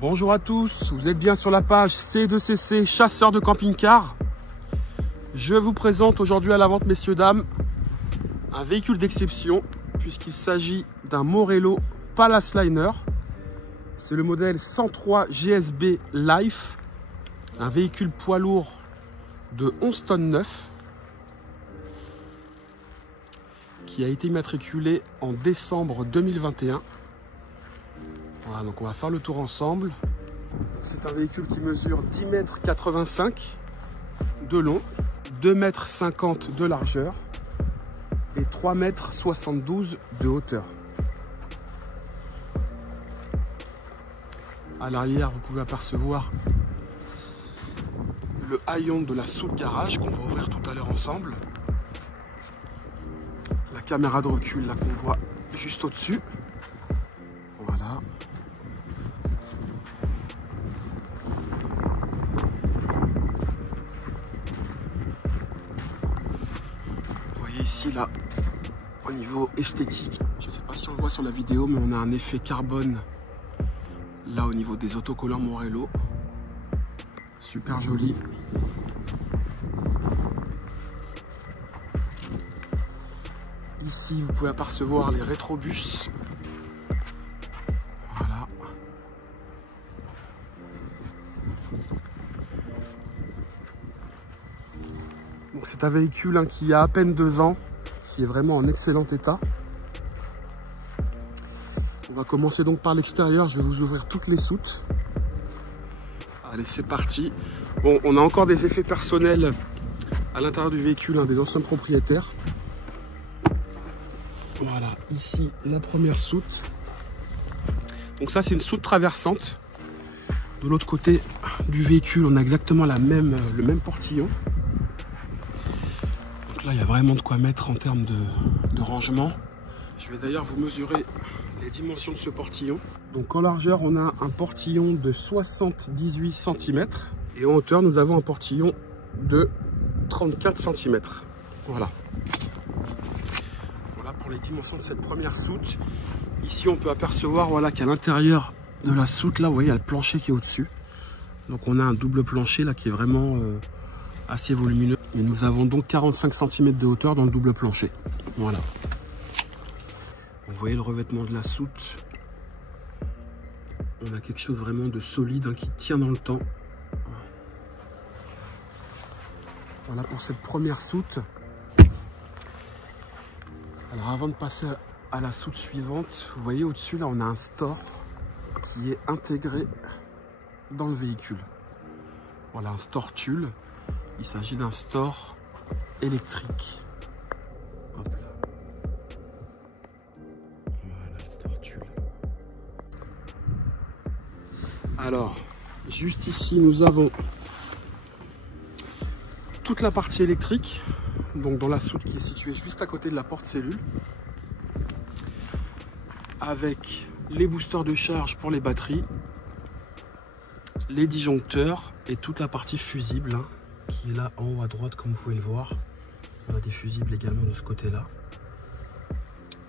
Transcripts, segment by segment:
Bonjour à tous, vous êtes bien sur la page C2CC, chasseur de camping-car. Je vous présente aujourd'hui à la vente, messieurs, dames, un véhicule d'exception, puisqu'il s'agit d'un Morello Palaceliner. C'est le modèle 103 GSB Life, un véhicule poids lourd de 11 tonnes 9, qui a été immatriculé en décembre 2021. Voilà, donc on va faire le tour ensemble. C'est un véhicule qui mesure 10,85 m de long, 2,50 m de largeur et 3,72 m de hauteur. À l'arrière, vous pouvez apercevoir le haillon de la soute garage qu'on va ouvrir tout à l'heure ensemble. La caméra de recul là qu'on voit juste au-dessus. Voilà. Ici là, au niveau esthétique, je ne sais pas si on le voit sur la vidéo, mais on a un effet carbone là au niveau des autocollants Morello, super joli. Ici vous pouvez apercevoir les rétrobus. Voilà. C'est un véhicule qui a à peine 2 ans, qui est vraiment en excellent état. On va commencer donc par l'extérieur, je vais vous ouvrir toutes les soutes. Allez, c'est parti. Bon, on a encore des effets personnels à l'intérieur du véhicule, des anciens propriétaires. Voilà, ici la première soute. Donc ça, c'est une soute traversante. De l'autre côté du véhicule, on a exactement le même portillon. Là, il y a vraiment de quoi mettre en termes de rangement. Je vais d'ailleurs vous mesurer les dimensions de ce portillon. Donc en largeur, on a un portillon de 78 cm et en hauteur, nous avons un portillon de 34 cm. Voilà. Voilà pour les dimensions de cette première soute. Ici, on peut apercevoir qu'à l'intérieur de la soute, là, vous voyez, il y a le plancher qui est au-dessus. Donc on a un double plancher là qui est vraiment assez volumineux. Et nous avons donc 45 cm de hauteur dans le double plancher. Voilà. Vous voyez le revêtement de la soute. On a quelque chose vraiment de solide qui tient dans le temps. Voilà pour cette première soute. Alors avant de passer à la soute suivante, vous voyez au-dessus là on a un store qui est intégré dans le véhicule. Voilà, un store tulle. Il s'agit d'un store électrique. Hop là. Voilà, le store tulle. Alors, juste ici, nous avons toute la partie électrique, donc dans la soute qui est située juste à côté de la porte cellule, avec les boosters de charge pour les batteries, les disjoncteurs et toute la partie fusible qui est là en haut à droite comme vous pouvez le voir. On a des fusibles également de ce côté là.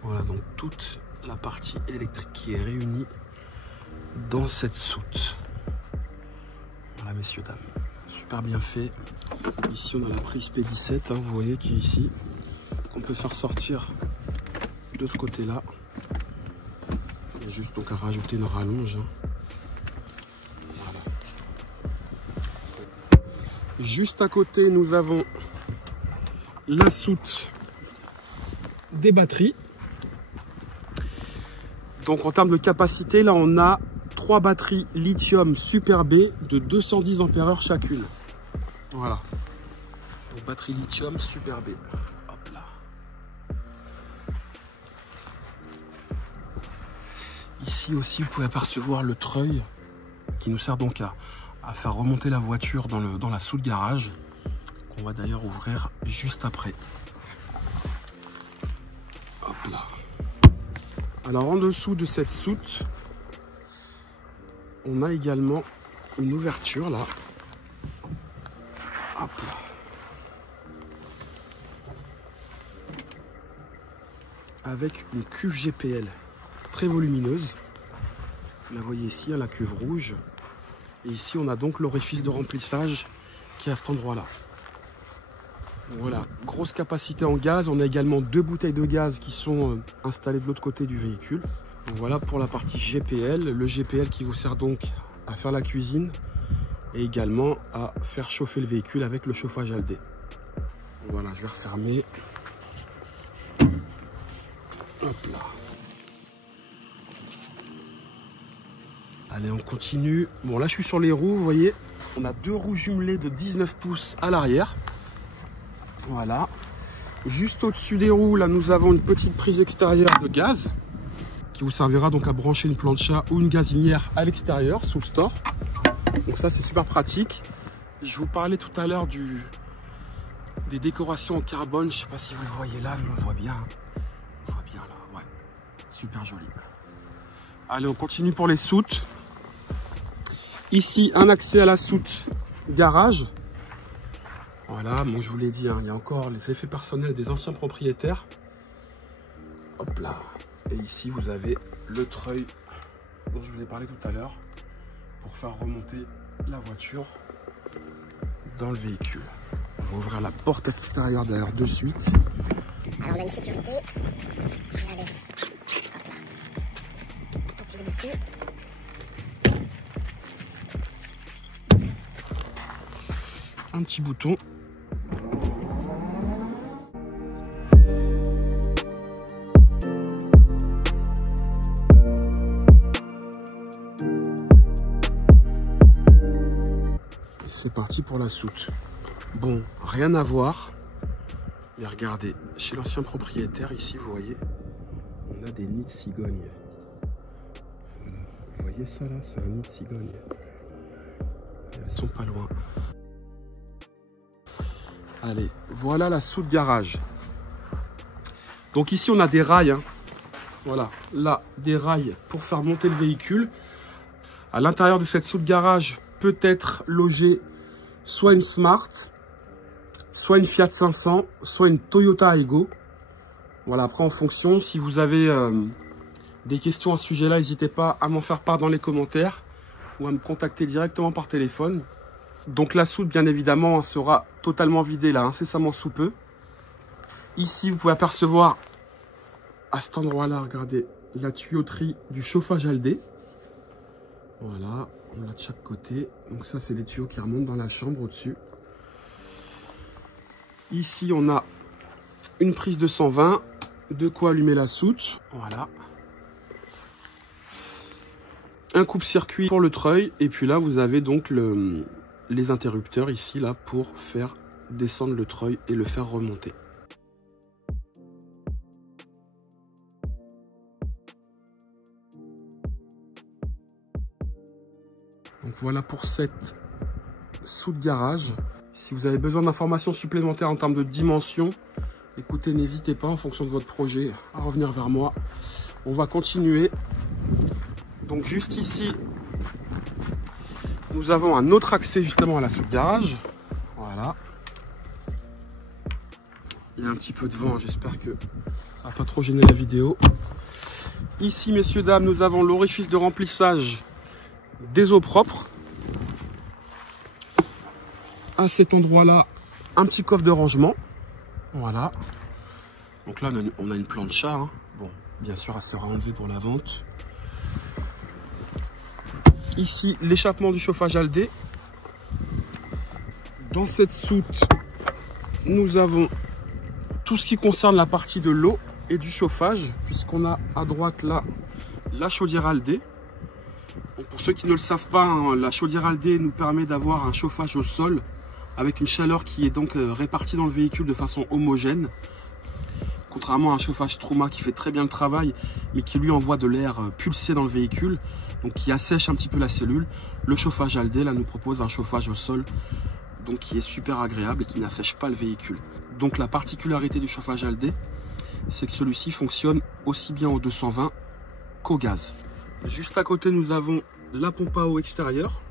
Voilà, donc toute la partie électrique qui est réunie dans cette soute. Voilà, messieurs, dames, super bien fait. Ici on a la prise P17, vous voyez, qui est ici, qu'on peut faire sortir de ce côté là. Il y a juste donc à rajouter une rallonge. Voilà. Juste à côté, nous avons la soute des batteries. Donc en termes de capacité, là on a 3 batteries lithium Super B de 210 ampères-heure chacune. Voilà. Donc batterie lithium Super B. Hop Ici aussi, vous pouvez apercevoir le treuil qui nous sert donc à faire remonter la voiture dans la soute garage, qu'on va d'ailleurs ouvrir juste après. Hop là. Alors en dessous de cette soute, on a également une ouverture là. Hop là. Avec une cuve GPL très volumineuse. Vous la voyez ici, la cuve rouge. Et ici, on a donc l'orifice de remplissage qui est à cet endroit-là. Voilà, grosse capacité en gaz. On a également 2 bouteilles de gaz qui sont installées de l'autre côté du véhicule. Donc voilà pour la partie GPL. Le GPL qui vous sert donc à faire la cuisine et également à faire chauffer le véhicule avec le chauffage Aldé. Voilà, je vais refermer. Hop là. Allez, on continue. Bon, là, je suis sur les roues, vous voyez. On a 2 roues jumelées de 19 pouces à l'arrière. Voilà. Juste au-dessus des roues, là, nous avons une petite prise extérieure de gaz qui vous servira donc à brancher une plancha ou une gazinière à l'extérieur, sous le store. Donc ça, c'est super pratique. Je vous parlais tout à l'heure des décorations en carbone. Je ne sais pas si vous le voyez là, mais on le voit bien. On le voit bien là, ouais. Super joli. Allez, on continue pour les soutes. Ici, un accès à la soute garage. Voilà, bon, je vous l'ai dit, hein, il y a encore les effets personnels des anciens propriétaires. Hop là. Et ici, vous avez le treuil dont je vous ai parlé tout à l'heure pour faire remonter la voiture dans le véhicule. On va ouvrir la porte extérieure d'ailleurs de suite. Alors, on a une sécurité. Je vais aller. Dessus. Un petit bouton. C'est parti pour la soute. Bon, rien à voir. Mais regardez, chez l'ancien propriétaire, ici, vous voyez, on a des nids de cigognes. Voilà. Vous voyez ça là, c'est un nid de cigogne. Elles sont pas loin. Allez, voilà la soute garage. Donc ici, on a des rails. Hein. Voilà, là, des rails pour faire monter le véhicule. À l'intérieur de cette soute garage peut être logée soit une Smart, soit une Fiat 500, soit une Toyota Aygo. Voilà, après en fonction, si vous avez des questions à ce sujet-là, n'hésitez pas à m'en faire part dans les commentaires ou à me contacter directement par téléphone. Donc la soute, bien évidemment, sera totalement vidée là, incessamment sous peu. Ici, vous pouvez apercevoir à cet endroit-là, regardez, la tuyauterie du chauffage Aldé. Voilà, on l'a de chaque côté. Donc ça, c'est les tuyaux qui remontent dans la chambre au-dessus. Ici, on a une prise de 120, de quoi allumer la soute. Voilà. Un coupe-circuit pour le treuil. Et puis là, vous avez donc les interrupteurs ici, là, pour faire descendre le treuil et le faire remonter. Donc voilà pour cette soute garage. Si vous avez besoin d'informations supplémentaires en termes de dimension, écoutez, n'hésitez pas en fonction de votre projet à revenir vers moi. On va continuer. Donc juste ici, nous avons un autre accès justement à la soute garage. Voilà. Il y a un petit peu de vent, j'espère que ça va pas trop gêner la vidéo. Ici, messieurs, dames, nous avons l'orifice de remplissage des eaux propres. À cet endroit-là, un petit coffre de rangement. Voilà. Donc là, on a une plancha. Hein. Bon, bien sûr, elle sera enlevée pour la vente. Ici, l'échappement du chauffage Aldé. Dans cette soute, nous avons tout ce qui concerne la partie de l'eau et du chauffage, puisqu'on a à droite là la chaudière Aldé. Donc pour ceux qui ne le savent pas, hein, la chaudière Aldé nous permet d'avoir un chauffage au sol avec une chaleur qui est donc répartie dans le véhicule de façon homogène. Contrairement à un chauffage Truma qui fait très bien le travail, mais qui lui envoie de l'air pulsé dans le véhicule, donc qui assèche un petit peu la cellule, le chauffage Aldé là nous propose un chauffage au sol, donc qui est super agréable et qui n'assèche pas le véhicule. Donc la particularité du chauffage Aldé, c'est que celui-ci fonctionne aussi bien au 220 qu'au gaz. Juste à côté, nous avons la pompe à eau extérieure.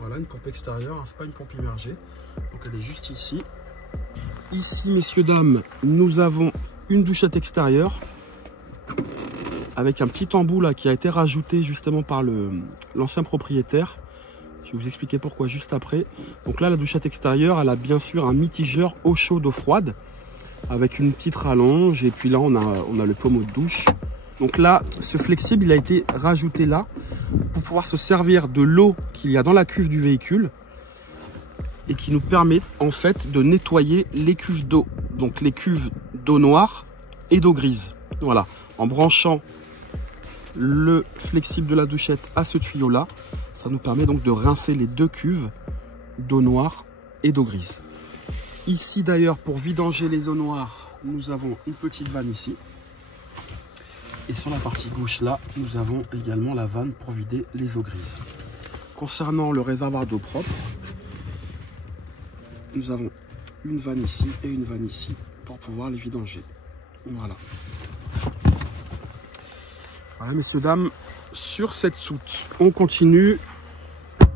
Voilà, une pompe extérieure, hein, c'est pas une pompe immergée, donc elle est juste ici. Ici, messieurs, dames, nous avons une douchette extérieure avec un petit embout là qui a été rajouté justement par l'ancien propriétaire. Je vais vous expliquer pourquoi juste après. Donc là, la douchette extérieure, elle a bien sûr un mitigeur eau chaude, eau froide avec une petite rallonge. Et puis là, on a le pommeau de douche. Donc là, ce flexible, il a été rajouté là pour pouvoir se servir de l'eau qu'il y a dans la cuve du véhicule et qui nous permet en fait de nettoyer les cuves d'eau. Donc les cuves d'eau noire et d'eau grise. Voilà, en branchant le flexible de la douchette à ce tuyau là, ça nous permet donc de rincer les deux cuves d'eau noire et d'eau grise. Ici d'ailleurs, pour vidanger les eaux noires, nous avons une petite vanne ici. Et sur la partie gauche là, nous avons également la vanne pour vider les eaux grises. Concernant le réservoir d'eau propre, nous avons une vanne ici et une vanne ici pour pouvoir les vidanger. Voilà. Voilà, messieurs, dames, sur cette soute, on continue.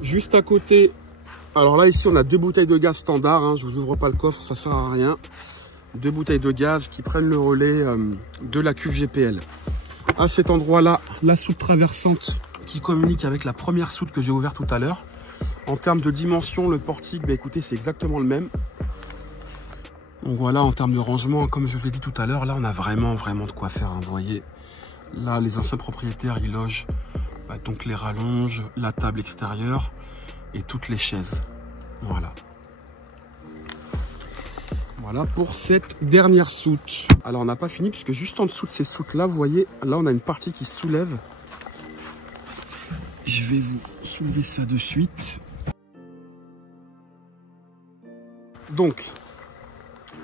Juste à côté, alors là, ici, on a 2 bouteilles de gaz standard. Hein, je ne vous ouvre pas le coffre, ça ne sert à rien. 2 bouteilles de gaz qui prennent le relais de la cuve GPL. À cet endroit-là, la soute traversante qui communique avec la première soute que j'ai ouverte tout à l'heure. En termes de dimension, le portique, bah, écoutez, c'est exactement le même. Donc voilà, en termes de rangement, comme je vous ai dit tout à l'heure, là, on a vraiment de quoi faire. Hein, vous voyez, là, les anciens propriétaires, ils logent donc les rallonges, la table extérieure et toutes les chaises. Voilà. Voilà pour cette dernière soute. Alors, on n'a pas fini, puisque juste en dessous de ces soutes-là, vous voyez, là, on a une partie qui se soulève. Je vais vous soulever ça de suite. Donc,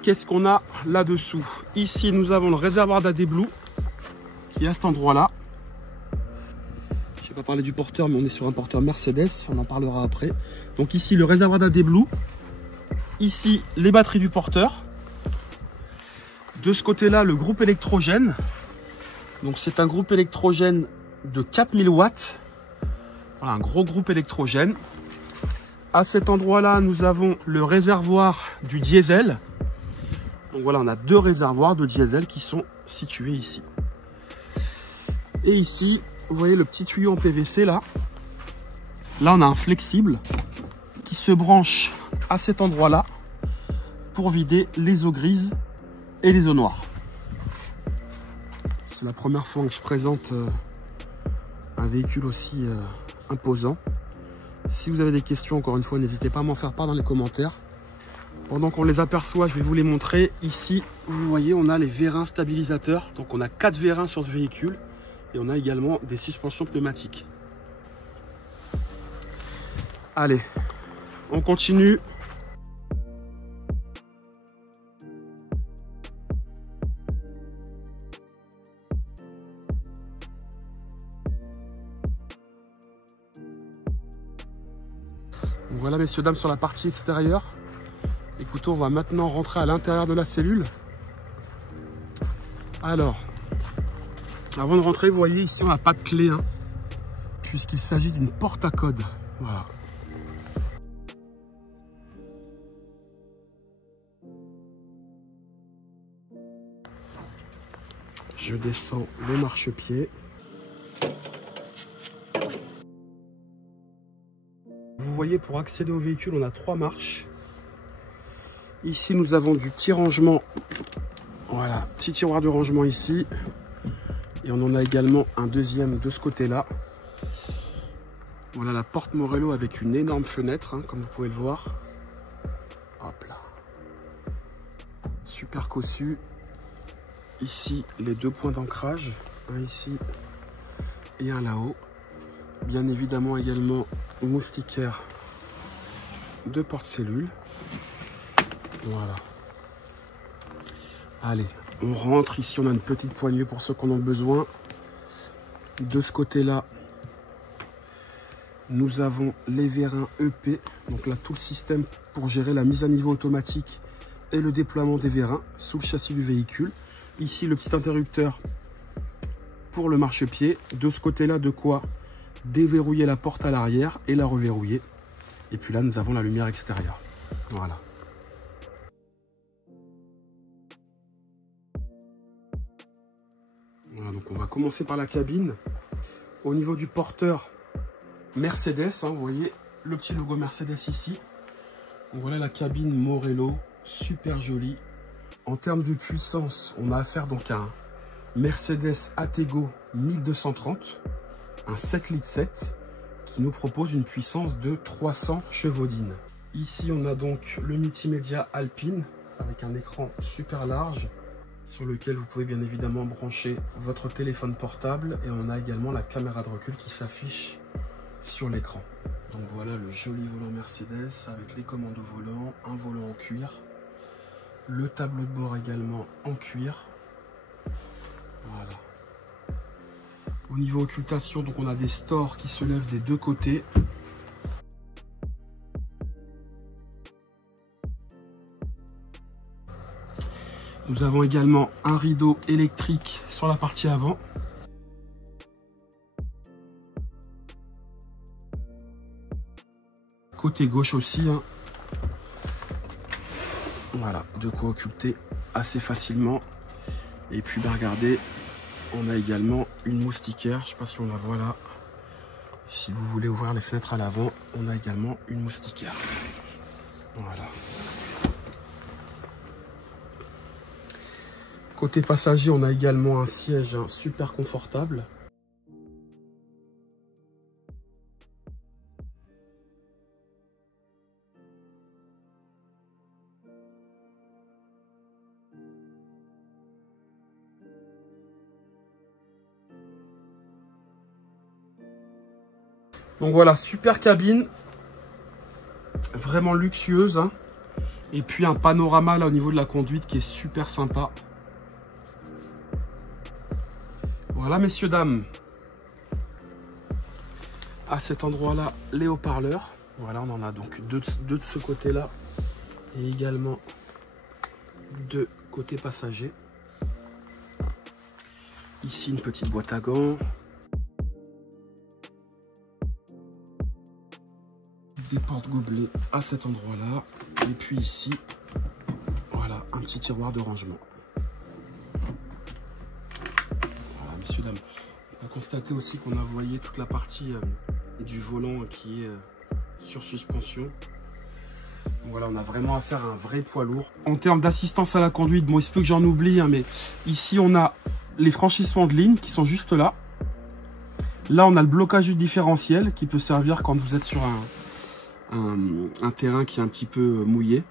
qu'est-ce qu'on a là-dessous? Ici, nous avons le réservoir d'AD-Blue qui est à cet endroit-là. Je ne vais pas parler du porteur, mais on est sur un porteur Mercedes. On en parlera après. Donc ici, le réservoir d'AD-Blue. Ici, les batteries du porteur. De ce côté-là, le groupe électrogène. Donc c'est un groupe électrogène de 4000 watts. Voilà, un gros groupe électrogène. À cet endroit-là, nous avons le réservoir du diesel. Donc voilà, on a 2 réservoirs de diesel qui sont situés ici. Et ici, vous voyez le petit tuyau en PVC là. Là, on a un flexible qui se branche à cet endroit-là pour vider les eaux grises et les eaux noires. C'est la première fois que je présente un véhicule aussi imposant. Si vous avez des questions, encore une fois, n'hésitez pas à m'en faire part dans les commentaires. Pendant qu'on les aperçoit, je vais vous les montrer. Ici, vous voyez, on a les vérins stabilisateurs. Donc on a 4 vérins sur ce véhicule. Et on a également des suspensions pneumatiques. Allez, on continue. Voilà, messieurs, dames, sur la partie extérieure. Écoutez, on va maintenant rentrer à l'intérieur de la cellule. Alors, avant de rentrer, vous voyez ici, on n'a pas de clé, hein, puisqu'il s'agit d'une porte à code. Voilà. Je descends le marchepied. Vous voyez, pour accéder au véhicule, on a 3 marches. Ici, nous avons du petit rangement. Voilà, petit tiroir de rangement ici. Et on en a également un deuxième de ce côté-là. Voilà la porte Morello avec une énorme fenêtre, hein, comme vous pouvez le voir. Hop là. Super cossu. Ici, les 2 points d'ancrage. Un ici et un là-haut. Bien évidemment également moustiquaire de porte-cellule. Voilà. Allez, On rentre, ici on a une petite poignée pour ceux qui en ont besoin. De ce côté-là, nous avons les vérins EP. Donc là, tout le système pour gérer la mise à niveau automatique et le déploiement des vérins sous le châssis du véhicule. Ici, le petit interrupteur pour le marchepied. De ce côté-là, de quoi déverrouiller la porte à l'arrière et la reverrouiller. Et puis là, nous avons la lumière extérieure. Voilà. Voilà, donc on va commencer par la cabine. Au niveau du porteur Mercedes, hein, vous voyez le petit logo Mercedes ici. Donc voilà la cabine Morello, super jolie. En termes de puissance, on a affaire donc à un Mercedes Atego 1230, un 7,7 litres qui nous propose une puissance de 300 chevaux-dines. Ici, on a donc le multimédia Alpine avec un écran super large sur lequel vous pouvez bien évidemment brancher votre téléphone portable, et on a également la caméra de recul qui s'affiche sur l'écran. Donc voilà le joli volant Mercedes avec les commandes au volant, un volant en cuir, le tableau de bord également en cuir. Voilà. Au niveau occultation, donc on a des stores qui se lèvent des deux côtés. Nous avons également un rideau électrique sur la partie avant. Côté gauche aussi, hein. Voilà, de quoi occulter assez facilement. Et puis bah, regardez, on a également une moustiquaire, je ne sais pas si on la voit là. Si vous voulez ouvrir les fenêtres à l'avant, on a également une moustiquaire. Voilà. Côté passager, on a également un siège super confortable. Donc voilà, super cabine, vraiment luxueuse, hein. Et puis un panorama là au niveau de la conduite qui est super sympa. Voilà messieurs, dames, à cet endroit-là, les haut-parleurs. Voilà, on en a donc deux de ce côté-là et également deux côté passager. Ici, une petite boîte à gants. Des portes gobelets à cet endroit-là. Et puis ici, voilà, un petit tiroir de rangement. Messieurs, dames, on peut constater aussi qu'on a voyé toute la partie du volant qui est sur suspension. Donc voilà, on a vraiment affaire à un vrai poids lourd. En termes d'assistance à la conduite, bon, il se peut que j'en oublie, hein, mais ici on a les franchissements de ligne qui sont juste là. Là, on a le blocage du différentiel qui peut servir quand vous êtes sur un terrain qui est un petit peu mouillé.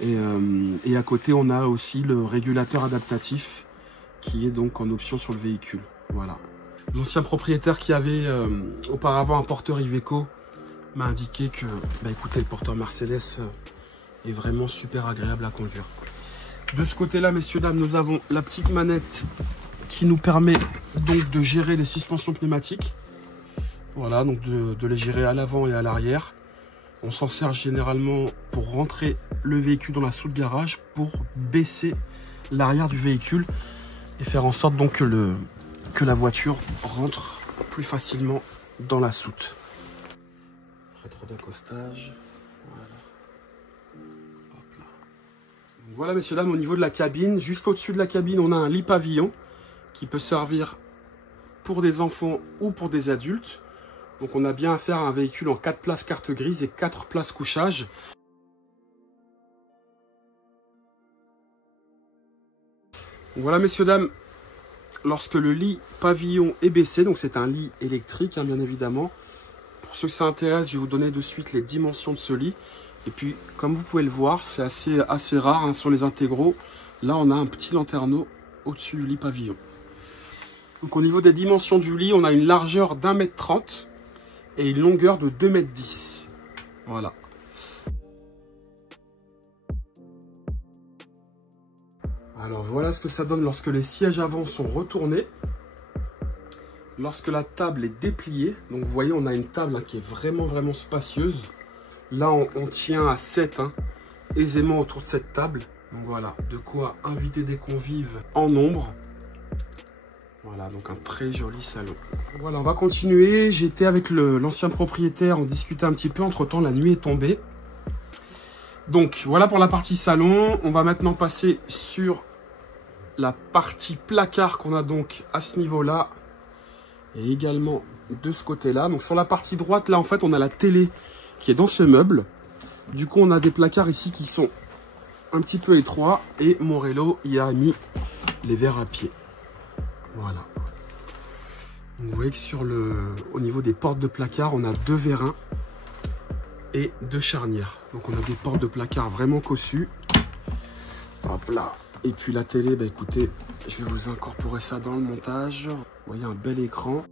Et à côté, on a aussi le régulateur adaptatif qui est donc en option sur le véhicule. Voilà. L'ancien propriétaire qui avait auparavant un porteur Iveco m'a indiqué que, bah, écoutez, le porteur Mercedes est vraiment super agréable à conduire. De ce côté-là, messieurs, dames, nous avons la petite manette qui nous permet donc de gérer les suspensions pneumatiques. Voilà, donc de les gérer à l'avant et à l'arrière. On s'en sert généralement pour rentrer le véhicule dans la soute garage, pour baisser l'arrière du véhicule et faire en sorte donc que la voiture rentre plus facilement dans la soute. Rétro d'accostage. Voilà. Hop là. Donc voilà messieurs, dames, au niveau de la cabine, juste au-dessus de la cabine, on a un lit pavillon qui peut servir pour des enfants ou pour des adultes. Donc on a bien affaire à un véhicule en 4 places carte grise et 4 places couchage. Voilà messieurs, dames, lorsque le lit pavillon est baissé, donc c'est un lit électrique, hein, bien évidemment. Pour ceux que ça intéresse, je vais vous donner de suite les dimensions de ce lit. Et puis comme vous pouvez le voir, c'est assez rare, hein, sur les intégraux. Là on a un petit lanterneau au-dessus du lit pavillon. Donc au niveau des dimensions du lit, on a une largeur d'1,30 m et une longueur de 2,10 m. Voilà. Alors voilà ce que ça donne lorsque les sièges avant sont retournés. Lorsque la table est dépliée. Donc vous voyez, on a une table qui est vraiment spacieuse. Là, on tient à 7 aisément autour de cette table. Donc voilà, de quoi inviter des convives en nombre. Voilà, donc un très joli salon. Voilà, on va continuer. J'étais avec l'ancien propriétaire, on discutait un petit peu. Entre-temps, la nuit est tombée. Donc, voilà pour la partie salon. On va maintenant passer sur la partie placard qu'on a donc à ce niveau-là. Et également de ce côté-là. Donc, sur la partie droite, là, en fait, on a la télé qui est dans ce meuble. Du coup, on a des placards ici qui sont un petit peu étroits. Et Morello y a mis les verres à pied. Voilà. Vous voyez que au niveau des portes de placard, on a 2 vérins et 2 charnières. Donc on a des portes de placard vraiment cossues. Hop là. Et puis la télé, bah écoutez, je vais vous incorporer ça dans le montage. Vous voyez un bel écran.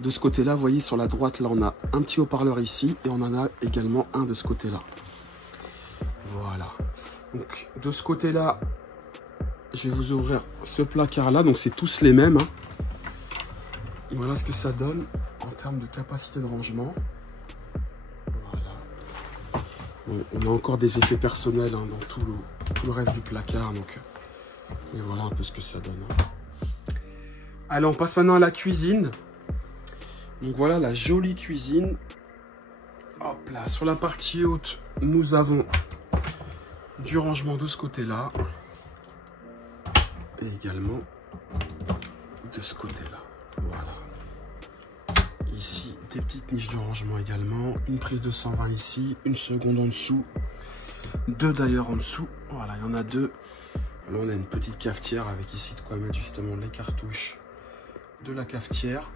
De ce côté-là, vous voyez sur la droite, là on a un petit haut-parleur ici et on en a également un de ce côté-là. Voilà. Donc de ce côté-là, je vais vous ouvrir ce placard-là. Donc c'est tous les mêmes. Voilà ce que ça donne en termes de capacité de rangement. Voilà. Bon, on a encore des effets personnels dans tout le reste du placard. Donc, et voilà un peu ce que ça donne. Allez, on passe maintenant à la cuisine. Donc voilà la jolie cuisine. Hop là, sur la partie haute, nous avons du rangement de ce côté-là. Et également de ce côté-là. Voilà. Ici, des petites niches de rangement également. Une prise de 120 ici, une seconde en dessous. 2 d'ailleurs en dessous. Voilà, il y en a 2. Là, on a une petite cafetière avec ici de quoi mettre justement les cartouches de la cafetière.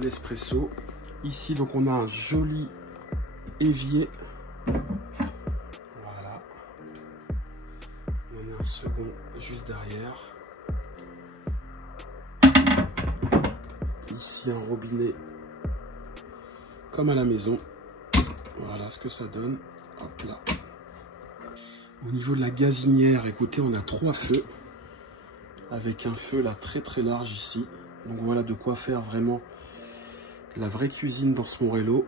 L'espresso. Ici, donc, on a un joli évier. Voilà. On a un second juste derrière. Ici, un robinet comme à la maison. Voilà ce que ça donne. Hop là. Au niveau de la gazinière, écoutez, on a 3 feux. Avec un feu là très large ici. Donc voilà de quoi faire vraiment la vraie cuisine dans ce Morello.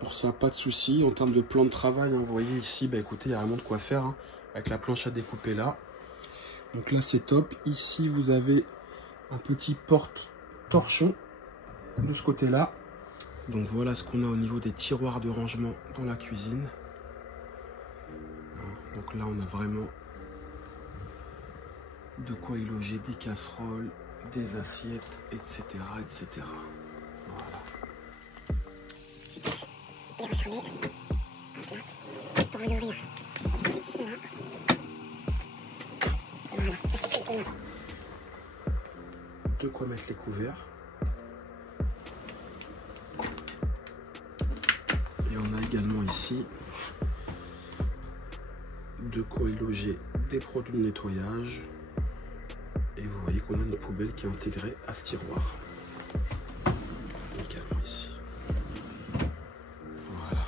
Pour ça, pas de souci. En termes de plan de travail, vous voyez ici, bah écoutez, il y a vraiment de quoi faire. Avec la planche à découper là. Donc là, c'est top. Ici, vous avez un petit porte-torchon de ce côté-là. Donc voilà ce qu'on a au niveau des tiroirs de rangement dans la cuisine. Donc là, on a vraiment de quoi y loger des casseroles, des assiettes, etc. etc. Voilà. Tu passes les refermer. Là. Pour vous ouvrir cela. Voilà, ça c'est tout. De quoi mettre les couverts. Et on a également ici de quoi y loger des produits de nettoyage. Et vous voyez qu'on a une poubelle qui est intégrée à ce tiroir. Également ici. Voilà.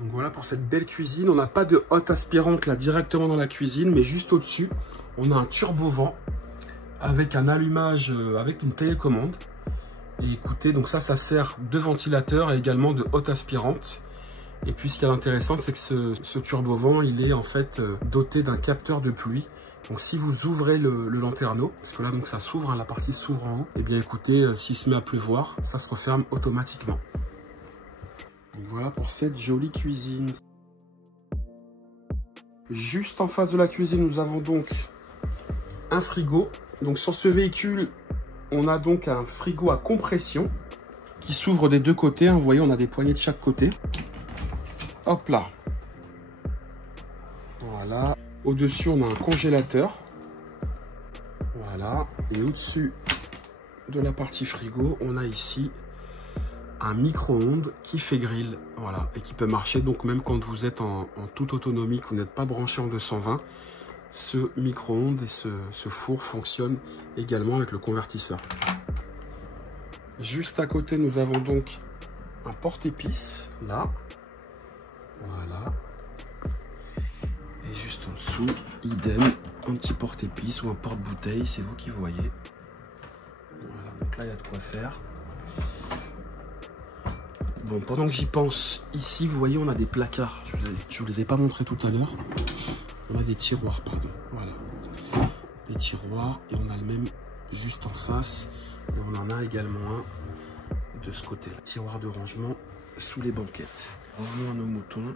Donc voilà pour cette belle cuisine. On n'a pas de hotte aspirante là directement dans la cuisine, mais juste au-dessus, on a un turbo-vent avec un allumage, avec une télécommande. Et écoutez, donc ça sert de ventilateur et également de hotte aspirante. Et puis ce qui est intéressant, c'est que ce turbo-vent, il est en fait doté d'un capteur de pluie. Donc si vous ouvrez le lanterneau, parce que là donc ça s'ouvre, la partie s'ouvre en haut, et bien écoutez, s'il se met à pleuvoir, ça se referme automatiquement. Donc voilà pour cette jolie cuisine. Juste en face de la cuisine, nous avons donc un frigo. Donc sur ce véhicule, on a donc un frigo à compression qui s'ouvre des deux côtés. Vous voyez, on a des poignées de chaque côté. Hop là. Voilà. Au-dessus, on a un congélateur. Voilà. Et au-dessus de la partie frigo, on a ici un micro-ondes qui fait grill, voilà, et qui peut marcher donc même quand vous êtes en toute autonomie, que vous n'êtes pas branché en 220. Ce micro-ondes et ce four fonctionnent également avec le convertisseur. Juste à côté, nous avons donc un porte-épices, là. Voilà. Et juste en dessous, idem, un petit porte-épices ou un porte-bouteille, c'est vous qui voyez. Voilà, donc là, il y a de quoi faire. Bon, pendant que j'y pense, ici, vous voyez, on a des placards. Je vous les ai pas montrés tout à l'heure. On a des tiroirs, pardon. Voilà. Des tiroirs. Et on a le même juste en face. Et on en a également un de ce côté-là. Tiroir de rangement sous les banquettes. Revenons à nos moutons.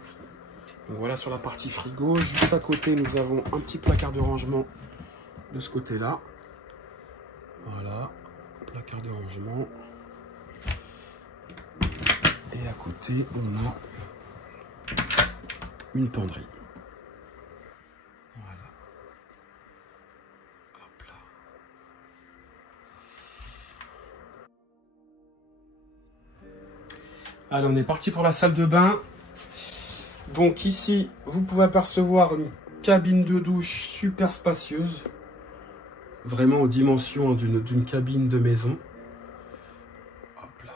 Donc voilà, sur la partie frigo. Juste à côté, nous avons un petit placard de rangement de ce côté-là. Voilà. Placard de rangement. Et à côté, on a une penderie. Voilà. Hop là. Allez, on est parti pour la salle de bain. Donc ici, vous pouvez apercevoir une cabine de douche super spacieuse. Vraiment aux dimensions d'une cabine de maison. Hop là.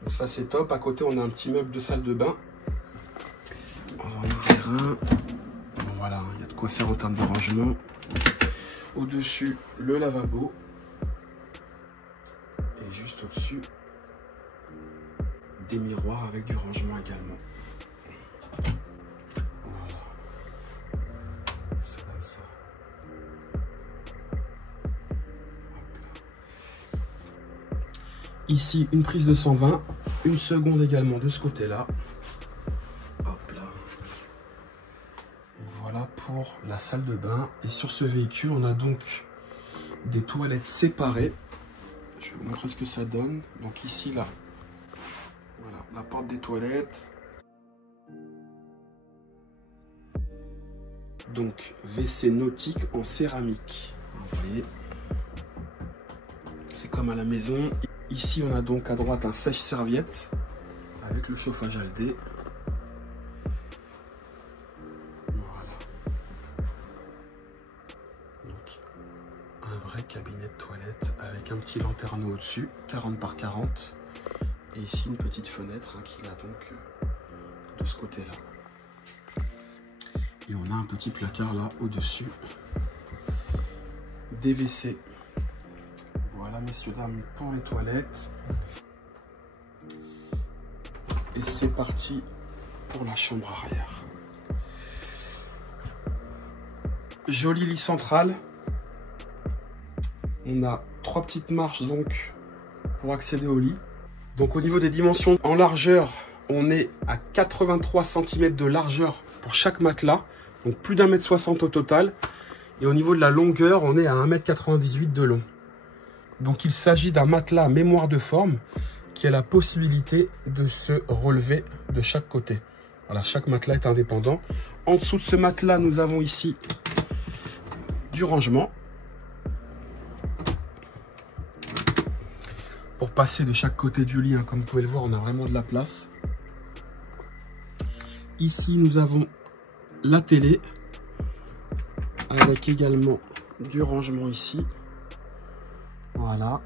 Donc ça c'est top. À côté, on a un petit meuble de salle de bain. On va en ouvrir un. Bon, voilà, il y a de quoi faire en termes de rangement. Au-dessus, le lavabo. Et juste au-dessus, des miroirs avec du rangement également. Voilà. Ça donne ça. Ici, une prise de 120. Une seconde également de ce côté-là. Hop là. Voilà pour la salle de bain. Et sur ce véhicule, on a donc des toilettes séparées. Je vais vous montrer ce que ça donne. Donc ici, là. Voilà, la porte des toilettes. Donc, WC nautique en céramique. Vous voyez, c'est comme à la maison. Ici, on a donc à droite un sèche-serviette avec le chauffage Aldé. Voilà. Donc, un vrai cabinet de toilette avec un petit lanterneau au-dessus, 40 par 40. Et ici, une petite fenêtre qui a donc de ce côté-là. Et on a un petit placard là au-dessus des WC. Voilà, messieurs, dames, pour les toilettes. Et c'est parti pour la chambre arrière. Joli lit central. On a 3 petites marches donc pour accéder au lit. Donc au niveau des dimensions, en largeur, on est à 83 cm de largeur pour chaque matelas. Donc plus d'1,60 m au total. Et au niveau de la longueur, on est à 1,98 m de long. Donc il s'agit d'un matelas mémoire de forme qui a la possibilité de se relever de chaque côté. Voilà, chaque matelas est indépendant. En dessous de ce matelas, nous avons ici du rangement. Pour passer de chaque côté du lit, comme vous pouvez le voir, on a vraiment de la place. Ici, nous avons la télé, avec également du rangement ici. Voilà.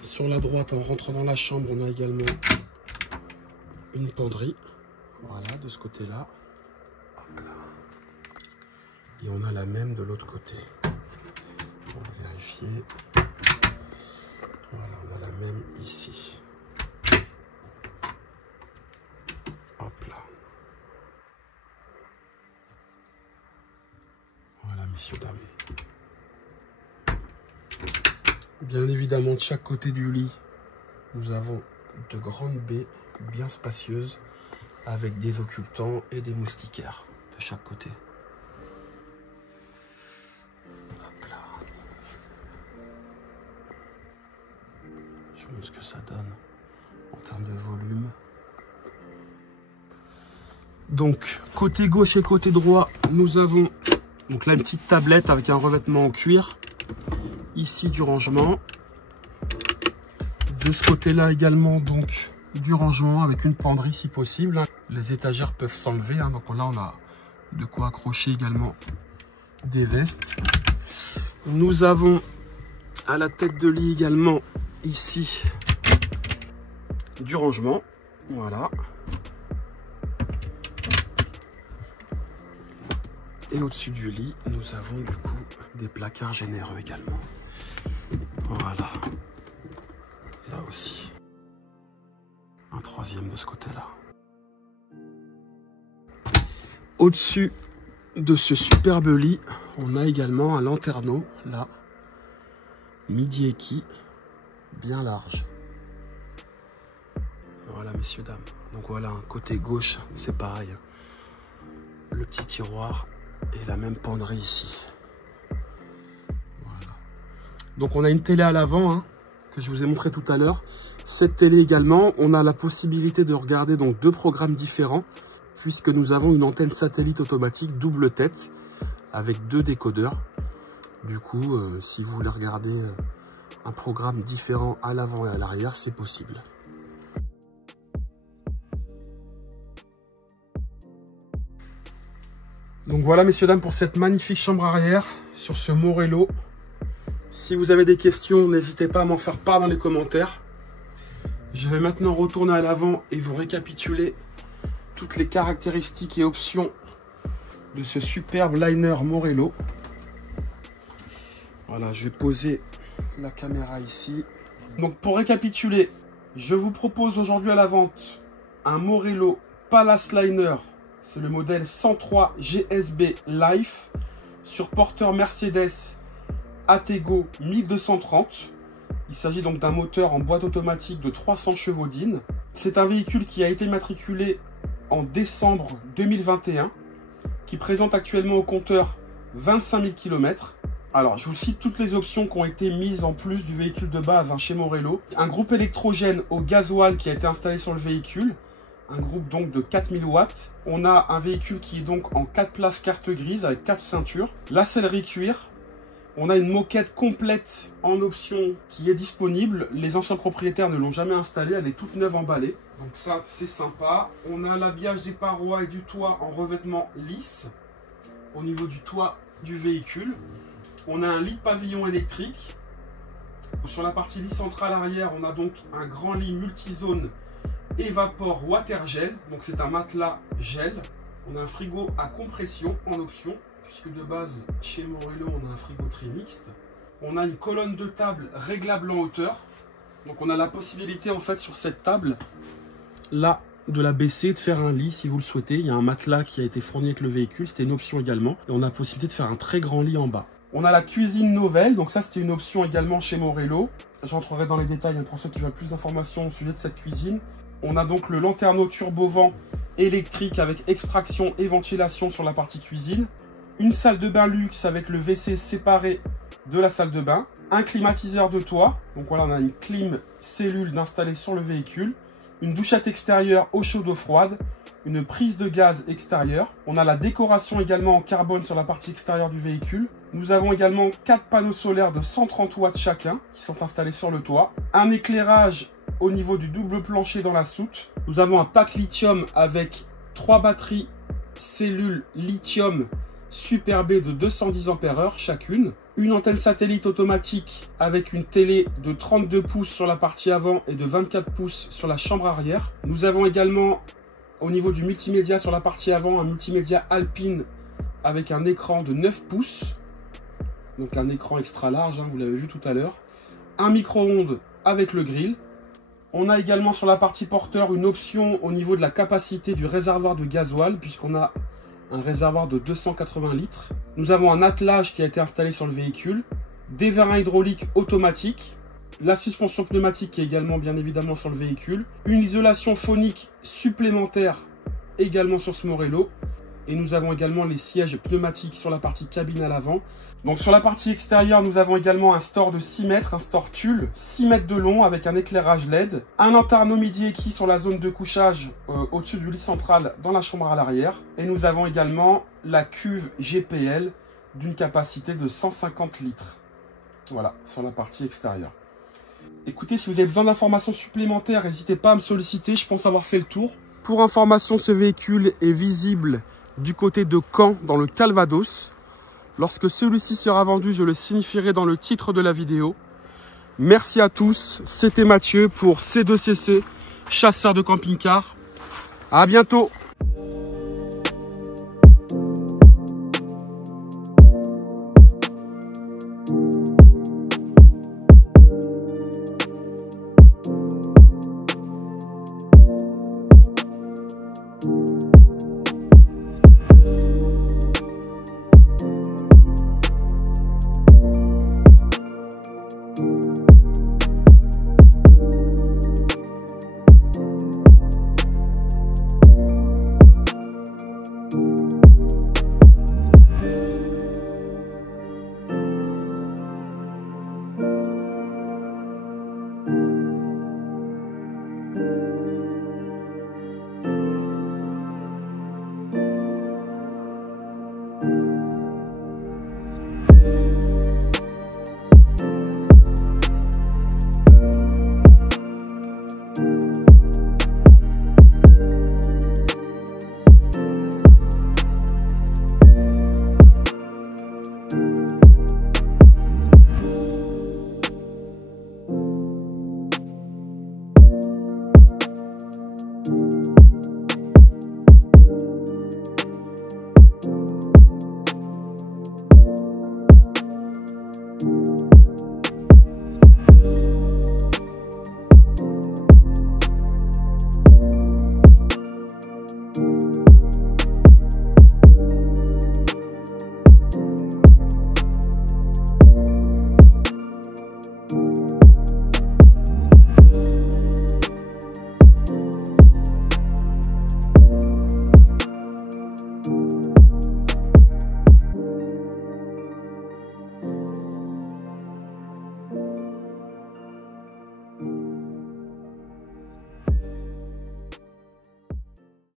Sur la droite, en rentrant dans la chambre, on a également une penderie. Voilà, de ce côté-là. Hop là. Et on a la même de l'autre côté. Pour vérifier. Voilà, on a la même ici. Hop là. Voilà, messieurs, dames. Bien évidemment, de chaque côté du lit, nous avons de grandes baies bien spacieuses avec des occultants et des moustiquaires de chaque côté. Hop là. Je vous montre ce que ça donne en termes de volume. Donc, côté gauche et côté droit, nous avons donc là une petite tablette avec un revêtement en cuir. Ici, du rangement. De ce côté-là également, donc, du rangement avec une penderie si possible. Les étagères peuvent s'enlever, hein, donc là on a de quoi accrocher également des vestes. Nous avons à la tête de lit également ici du rangement, voilà. Et au-dessus du lit, nous avons du coup des placards généreux également. Voilà. Là aussi. Un troisième de ce côté-là. Au-dessus de ce superbe lit, on a également un lanterneau, là, midi équipé, bien large. Voilà, messieurs, dames. Donc voilà, côté gauche, c'est pareil. Le petit tiroir et la même penderie ici. Voilà. Donc on a une télé à l'avant, hein, que je vous ai montré tout à l'heure. Cette télé également, on a la possibilité de regarder donc 2 programmes différents, puisque nous avons une antenne satellite automatique double tête avec 2 décodeurs. Du coup, si vous voulez regarder un programme différent à l'avant et à l'arrière, c'est possible. Donc voilà, messieurs, dames, pour cette magnifique chambre arrière sur ce Morello. Si vous avez des questions, n'hésitez pas à m'en faire part dans les commentaires. Je vais maintenant retourner à l'avant et vous récapituler toutes les caractéristiques et options de ce superbe liner Morello. Voilà, je vais poser la caméra ici. Donc pour récapituler, je vous propose aujourd'hui à la vente un Morello Palace Liner. C'est le modèle 103 GSB Life sur porteur Mercedes Atego 1230. Il s'agit donc d'un moteur en boîte automatique de 300 chevaux d'In. C'est un véhicule qui a été matriculé en décembre 2021, qui présente actuellement au compteur 25 000 km. Alors, je vous cite toutes les options qui ont été mises en plus du véhicule de base, hein, chez Morello. Un groupe électrogène au gasoil qui a été installé sur le véhicule. Un groupe donc de 4000 watts. On a un véhicule qui est donc en 4 places carte grise avec 4 ceintures. La sellerie cuir. On a une moquette complète en option qui est disponible. Les anciens propriétaires ne l'ont jamais installée. Elle est toute neuve emballée. Donc ça, c'est sympa. On a l'habillage des parois et du toit en revêtement lisse au niveau du toit du véhicule. On a un lit de pavillon électrique. Sur la partie lit centrale arrière, on a donc un grand lit multizone Evapor Water Gel. Donc c'est un matelas gel. On a un frigo à compression en option, puisque de base, chez Morello, on a un frigo très mixte. On a une colonne de table réglable en hauteur. Donc on a la possibilité, en fait, sur cette table, là, de la baisser, de faire un lit si vous le souhaitez. Il y a un matelas qui a été fourni avec le véhicule, c'était une option également. Et on a la possibilité de faire un très grand lit en bas. On a la cuisine Novelle, donc ça c'était une option également chez Morello. J'entrerai dans les détails, hein, pour ceux qui veulent plus d'informations au sujet de cette cuisine. On a donc le lanterneau turbo-vent électrique avec extraction et ventilation sur la partie cuisine. Une salle de bain luxe avec le WC séparé de la salle de bain. Un climatiseur de toit. Donc voilà, on a une clim cellule d'installer sur le véhicule. Une douchette extérieure eau chaude, eau froide. Une prise de gaz extérieure. On a la décoration également en carbone sur la partie extérieure du véhicule. Nous avons également 4 panneaux solaires de 130 watts chacun qui sont installés sur le toit. Un éclairage au niveau du double plancher dans la soute. Nous avons un pack lithium avec 3 batteries cellules lithium Super B de 210 ampères-heure chacune. Une antenne satellite automatique avec une télé de 32 pouces sur la partie avant et de 24 pouces sur la chambre arrière. Nous avons également au niveau du multimédia sur la partie avant un multimédia Alpine avec un écran de 9 pouces. Donc un écran extra large, hein, vous l'avez vu tout à l'heure. Un micro-ondes avec le grill. On a également sur la partie porteur une option au niveau de la capacité du réservoir de gasoil, puisqu'on a un réservoir de 280 litres. Nous avons un attelage qui a été installé sur le véhicule, des vérins hydrauliques automatiques, la suspension pneumatique qui est également bien évidemment sur le véhicule, une isolation phonique supplémentaire également sur ce Morello, et nous avons également les sièges pneumatiques sur la partie cabine à l'avant. Donc sur la partie extérieure, nous avons également un store de 6 mètres, un store tulle, 6 mètres de long avec un éclairage LED, un lanterneau midi équipé sur la zone de couchage au-dessus du lit central dans la chambre à l'arrière. Et nous avons également la cuve GPL d'une capacité de 150 litres. Voilà, sur la partie extérieure. Écoutez, si vous avez besoin d'informations supplémentaires, n'hésitez pas à me solliciter, je pense avoir fait le tour. Pour information, ce véhicule est visible du côté de Caen, dans le Calvados. Lorsque celui-ci sera vendu, je le signifierai dans le titre de la vidéo. Merci à tous, c'était Mathieu pour C2CC, chasseur de camping-car. À bientôt.